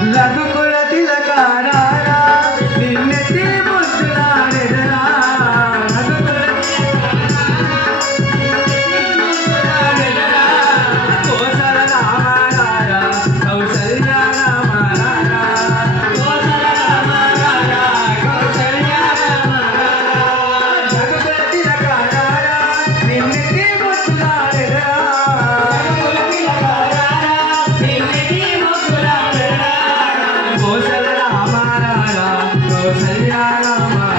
Like a I'm not Sitarama